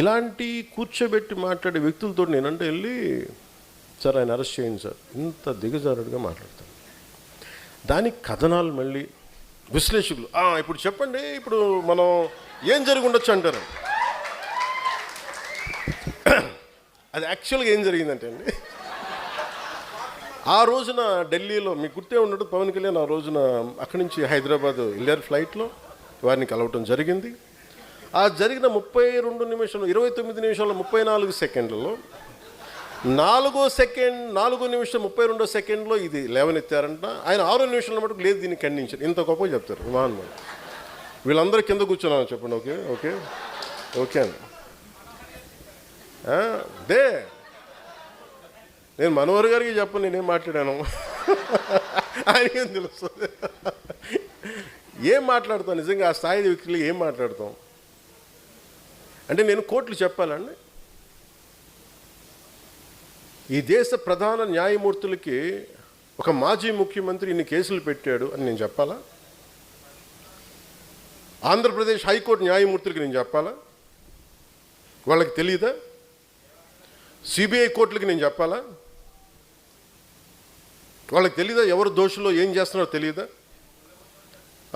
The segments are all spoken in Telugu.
ఇలాంటి కూర్చోబెట్టి మాట్లాడే వ్యక్తులతో నేనంటే వెళ్ళి సార్ ఆయన అరెస్ట్ చేయండి సార్, ఇంత దిగజారుడుగా మాట్లాడతాను. దానికి కథనాలు మళ్ళీ విశ్లేషకులు ఇప్పుడు చెప్పండి, ఇప్పుడు మనం ఏం జరిగి ఉండొచ్చు అంటారు. అది యాక్చువల్గా ఏం జరిగిందంటే అండి, ఆ రోజున ఢిల్లీలో మీకు గుర్తే ఉన్నట్టు పవన్ కళ్యాణ్ ఆ రోజున అక్కడి నుంచి హైదరాబాద్ వెళ్ళారు ఫ్లైట్లో, వారిని కలవటం జరిగింది. ఆ జరిగిన 32 నిమిషాలు 29 నిమిషాల 34 సెకండ్లలో 4 నిమిషం 32 సెకండ్లో ఇది లేవనెత్తారంట. ఆయన 6 నిమిషాల మటుకు లేదు దీన్ని ఖండించారు. ఇంత గొప్పగా చెప్తారు మహాన్మాన్. వీళ్ళందరూ కింద కూర్చున్నాను చెప్పండి. ఓకే ఓకే ఓకే అండి. దే నేను మనోహర్ గారికి చెప్పను నేనేం మాట్లాడాను, ఆయనకేం తెలుస్తుంది. ఏం మాట్లాడతాం నిజంగా ఆ స్థాయి వ్యక్తులు ఏం మాట్లాడతాం అంటే నేను కోర్టులు చెప్పాలండి. ఈ దేశ ప్రధాన న్యాయమూర్తులకి ఒక మాజీ ముఖ్యమంత్రి ఇన్ని కేసులు పెట్టాడు అని నేను చెప్పాలా? ఆంధ్రప్రదేశ్ హైకోర్టు న్యాయమూర్తులకి నేను చెప్పాలా? వాళ్ళకి తెలియదా? సిబిఐ కోర్టులకి నేను చెప్పాలా? వాళ్ళకి తెలియదా? ఎవరు దోషులో ఏం చేస్తున్నారో తెలియదా?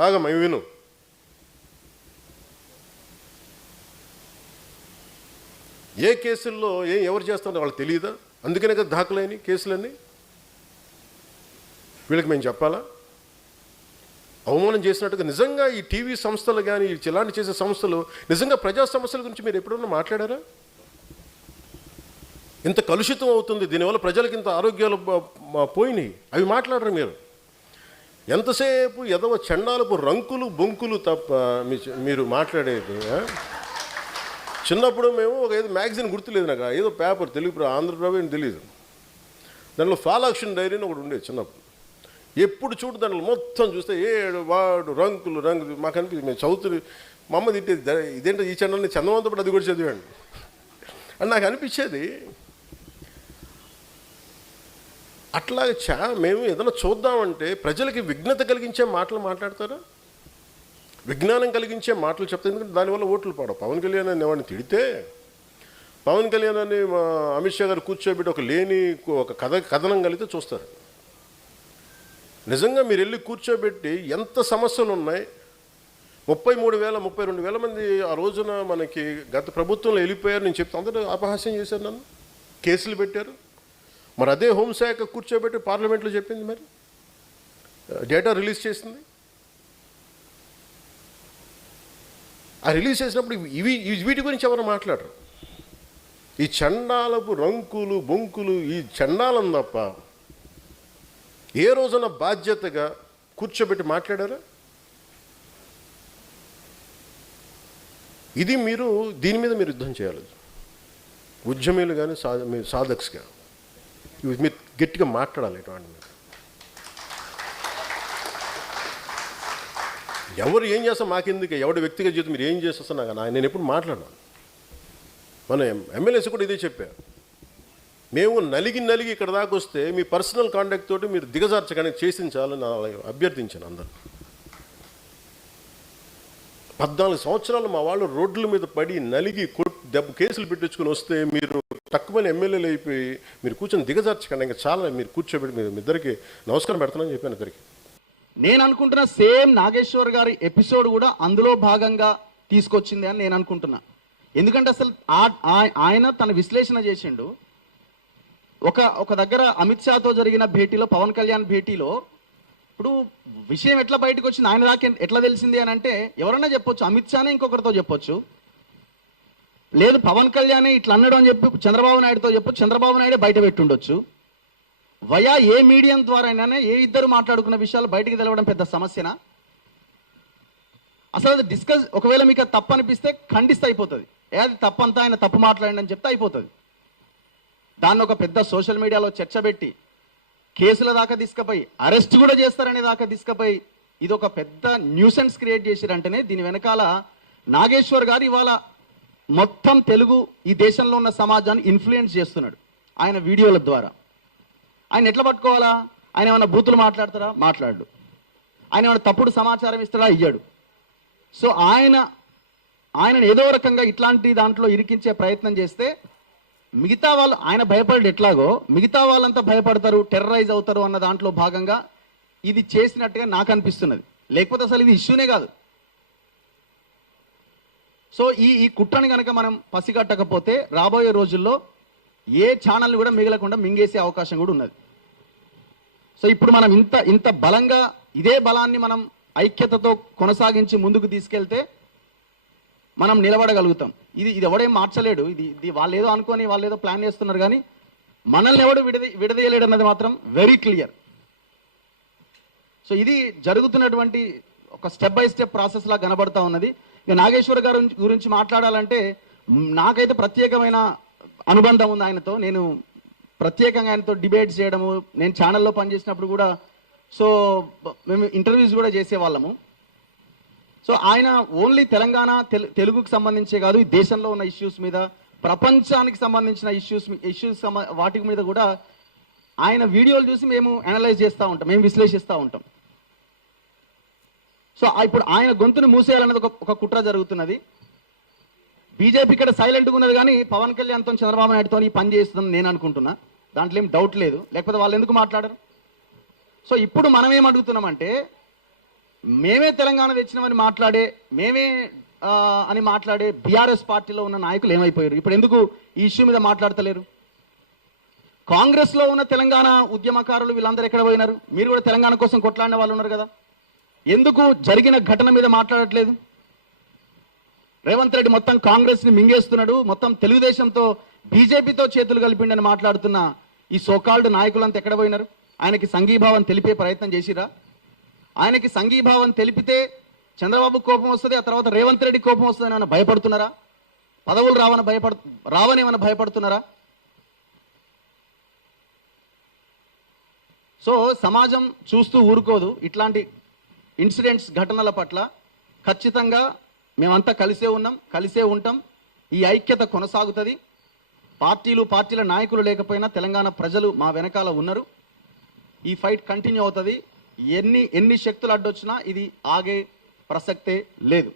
ఆగమ్మ విను. ఏ కేసుల్లో ఎవరు చేస్తున్నారో వాళ్ళకి తెలియదా? అందుకనే కదా దాఖలైన కేసులన్నీ. వీళ్ళకి మేము చెప్పాలా? అవమానం చేసినట్టుగా నిజంగా ఈ టీవీ సంస్థలు కానీ ఇలాంటి చేసే సంస్థలు నిజంగా ప్రజా సమస్యల గురించి మీరు ఎప్పుడన్నా మాట్లాడారా? ఇంత కలుషితం అవుతుంది, దీనివల్ల ప్రజలకు ఇంత ఆరోగ్యాలు పోయినాయి, అవి మాట్లాడరు మీరు. ఎంతసేపు ఎదవ చండాలపు రంకులు బొంకులు తప్ప మీరు మాట్లాడేది. చిన్నప్పుడు మేము ఏదో మ్యాగజైన్ గుర్తులేదు నాకు, ఏదో పేపర్ తెలుగు ఆంధ్రప్రభ అని తెలియదు, దాంట్లో ఫాలాక్షన్ డైరీ అని ఒకటి ఉండేది చిన్నప్పుడు. ఎప్పుడు చూడు దాంట్లో మొత్తం చూస్తే వాడు రంకులు మాకు అనిపించింది. మేము చదువుతుంది మా అమ్మ తిట్టేది, ఇదేంటో ఈ ఛానల్ని చందమంతో పాటు అది కూడా చదివాడు అని నాకు అనిపించేది. అట్లాగే మేము ఏదైనా చూద్దామంటే ప్రజలకి విఘ్నత కలిగించే మాటలు మాట్లాడతారా? విజ్ఞానం కలిగించే మాటలు చెప్తారు. ఎందుకంటే దానివల్ల ఓట్లు పడవు. పవన్ కళ్యాణ్ అని ఎవరిని తిడితే, పవన్ కళ్యాణ్ అని అమిత్ షా గారు కూర్చోబెట్టి ఒక కథనం కలిగితే చూస్తారు. నిజంగా మీరు వెళ్ళి కూర్చోబెట్టి ఎంత సమస్యలు ఉన్నాయి, 32,000 మంది ఆ రోజున మనకి గత ప్రభుత్వంలో వెళ్ళిపోయారు. నేను చెప్తే అందరూ అపహాస్యం చేశారు, నన్ను కేసులు పెట్టారు. మరి అదే హోంశాఖ కూర్చోబెట్టి పార్లమెంట్లో చెప్పింది, మరి డేటా రిలీజ్ చేసింది. ఆ రిలీజ్ చేసినప్పుడు వీటి గురించి ఎవరు మాట్లాడరు. ఈ చండాలపు రంకులు బొంకులు ఈ చండాలం తప్ప ఏ రోజున బాధ్యతగా కూర్చోబెట్టి మాట్లాడారా? ఇది దీని మీద మీరు యుద్ధం చేయాలి. ఉద్యమీలు కానీ సాధక్స్ కానీ మీరు గట్టిగా మాట్లాడాలి. ఇటువంటి ఎవరు ఏం చేస్తాం మాకెందుకు, ఎవరి వ్యక్తిగత జీవితం మీరు ఏం చేస్తా నాకు నేను ఎప్పుడు మాట్లాడాను. మన ఎమ్మెల్యేస్ కూడా ఇదే చెప్పారు. మేము నలిగి ఇక్కడ దాకా వస్తే మీ పర్సనల్ కాంటాక్ట్ తోటి మీరు దిగజార్చగానే చేసించాలని అభ్యర్థించాను అందరూ. 14 సంవత్సరాలు మా వాళ్ళు రోడ్ల మీద పడి నలిగి కేసులు పెట్టించుకుని వస్తే మీరు తక్కువ ఎమ్మెల్యేలు అయిపోయి మీరు కూర్చొని దిగజార్చకండి. ఇంకా చాలా మీరు కూర్చోబెట్టి మీరు ఇద్దరికి నమస్కారం పెడతానని చెప్పాను ఇద్దరికి. నేను అనుకుంటున్నా సేమ్ నాగేశ్వర్ గారి ఎపిసోడ్ కూడా అందులో భాగంగా తీసుకొచ్చింది అని నేను అనుకుంటున్నా. ఎందుకంటే అసలు ఆయన తన విశ్లేషణ చేసిండు. ఒక దగ్గర అమిత్ షాతో జరిగిన భేటీలో, పవన్ కళ్యాణ్ భేటీలో, ఇప్పుడు విషయం ఎట్లా బయటకు వచ్చింది, ఆయన దాకా ఎట్లా తెలిసింది అని అంటే ఎవరన్నా చెప్పొచ్చు, అమిత్ షానే ఇంకొకరితో చెప్పొచ్చు, లేదు పవన్ కళ్యాణే ఇట్లా అన్నాడు అని చెప్పి చంద్రబాబు నాయుడుతో చెప్పొచ్చు, చంద్రబాబు నాయుడే బయట పెట్టుండొచ్చు. ఏ మీడియం ద్వారానే ఏ ఇద్దరు మాట్లాడుకున్న విషయాలు బయటికి తెలవడం పెద్ద సమస్యనా? అసలు అది ఒకవేళ మీకు అది తప్పు అనిపిస్తే ఖండిస్తే అయిపోతుంది. అది తప్పంతా ఆయన తప్పు మాట్లాడండి అని చెప్తే అయిపోతుంది. దాన్ని ఒక పెద్ద సోషల్ మీడియాలో చర్చ పెట్టి కేసుల దాకా తీసుకుపోయి అరెస్ట్ కూడా చేస్తారనే దాకా తీసుకుపోయి ఇది ఒక పెద్ద న్యూసెన్స్ క్రియేట్ చేసిరంటేనే దీని వెనకాల నాగేశ్వర్ గారు ఇవాళ మొత్తం తెలుగు ఈ దేశంలో ఉన్న సమాజాన్ని ఇన్ఫ్లుయెన్స్ చేస్తున్నాడు ఆయన వీడియోల ద్వారా. ఆయన ఎట్లా పట్టుకోవాలా? ఆయన ఏమైనా బూతులు మాట్లాడతారా? మాట్లాడు. ఆయన ఏమైనా తప్పుడు సమాచారం ఇస్తాడా? ఇయ్యాడు. సో ఆయన ఆయనను ఏదో రకంగా ఇట్లాంటి దాంట్లో ఇరికించే ప్రయత్నం చేస్తే మిగతా వాళ్ళు, ఆయన భయపడి ఎట్లాగో మిగతా వాళ్ళంతా భయపడతారు, టెర్రరైజ్ అవుతారు అన్న దాంట్లో భాగంగా ఇది చేసినట్టుగా నాకు అనిపిస్తున్నది. లేకపోతే అసలు ఇది ఇష్యూనే కాదు. సో ఈ కుట్రని కనుక మనం పసిగట్టకపోతే రాబోయే రోజుల్లో ఏ ఛానల్ని కూడా మిగలకుండా మింగేసే అవకాశం కూడా ఉన్నది. సో ఇప్పుడు మనం ఇంత బలంగా ఇదే బలాన్ని మనం ఐక్యతతో కొనసాగించి ముందుకు తీసుకెళ్తే మనం నిలబడగలుగుతాం. ఇది ఎవడేం మార్చలేడు. ఇది వాళ్ళు ఏదో అనుకొని వాళ్ళు ఏదో ప్లాన్ చేస్తున్నారు, కానీ మనల్ని ఎవడు విడదీయలేడు అన్నది మాత్రం వెరీ క్లియర్. సో ఇది జరుగుతున్నటువంటి ఒక స్టెప్ బై స్టెప్ ప్రాసెస్ లా కనబడతా ఉన్నది. ఇక నాగేశ్వర్ గారి గురించి మాట్లాడాలంటే నాకైతే ప్రత్యేకమైన అనుబంధం ఉంది ఆయనతో. నేను ప్రత్యేకంగా ఆయనతో డిబేట్స్ చేయడము, నేను ఛానల్లో పనిచేసినప్పుడు కూడా సో మేము ఇంటర్వ్యూస్ కూడా చేసేవాళ్ళము. సో ఆయన ఓన్లీ తెలంగాణ తెలుగుకు సంబంధించే కాదు, ఈ దేశంలో ఉన్న ఇష్యూస్ మీద, ప్రపంచానికి సంబంధించిన ఇష్యూస్ వాటి మీద కూడా ఆయన వీడియోలు చూసి మేము అనలైజ్ చేస్తూ ఉంటాం, మేము విశ్లేషిస్తూ ఉంటాం. సో ఇప్పుడు ఆయన గొంతును మూసేయాలన్నది ఒక కుట్ర జరుగుతున్నది. బీజేపీ ఇక్కడ సైలెంట్గా ఉన్నది, కానీ పవన్ కళ్యాణ్తో చంద్రబాబు నాయుడుతో ఈ పని చేస్తుందని నేను అనుకుంటున్నా. దాంట్లో ఏం డౌట్ లేదు. లేకపోతే వాళ్ళు ఎందుకు మాట్లాడరు? సో ఇప్పుడు మనం ఏం అడుగుతున్నామంటే, మేమే తెలంగాణ తెచ్చినామని మాట్లాడే, మేమే అని మాట్లాడే బీఆర్ఎస్ పార్టీలో ఉన్న నాయకులు ఏమైపోయారు? ఇప్పుడు ఎందుకు ఈ ఇష్యూ మీద మాట్లాడతలేరు? కాంగ్రెస్లో ఉన్న తెలంగాణ ఉద్యమకారులు వీళ్ళందరూ ఎక్కడ పోయినారు? మీరు కూడా తెలంగాణ కోసం కొట్లాడిన వాళ్ళు ఉన్నారు కదా, ఎందుకు జరిగిన ఘటన మీద మాట్లాడట్లేదు? రేవంత్ రెడ్డి మొత్తం కాంగ్రెస్ని మింగేస్తున్నాడు, మొత్తం తెలుగుదేశంతో బీజేపీతో చేతులు కలిపిండని మాట్లాడుతున్న ఈ సోకాల్డ్ నాయకులంతా ఎక్కడ పోయినారు? ఆయనకి సంఘీభావం తెలిపే ప్రయత్నం చేసిరా? ఆయనకి సంఘీభావం తెలిపితే చంద్రబాబు కోపం వస్తుంది, ఆ తర్వాత రేవంత్ రెడ్డి కోపం వస్తుంది అని భయపడుతున్నారా? పదవులు రావని ఏమైనా భయపడుతున్నారా? సో సమాజం చూస్తూ ఊరుకోదు. ఇట్లాంటి ఇన్సిడెంట్స్, ఘటనల పట్ల ఖచ్చితంగా మేమంతా కలిసే ఉన్నాం, కలిసే ఉంటాం. ఈ ఐక్యత కొనసాగుతుంది. పార్టీల నాయకులు లేకపోయినా తెలంగాణ ప్రజలు మా వెనకాల ఉన్నారు. ఈ ఫైట్ కంటిన్యూ అవుతుంది. ఎన్ని శక్తులు అడ్డొచ్చినా ఇది ఆగే ప్రసక్తే లేదు.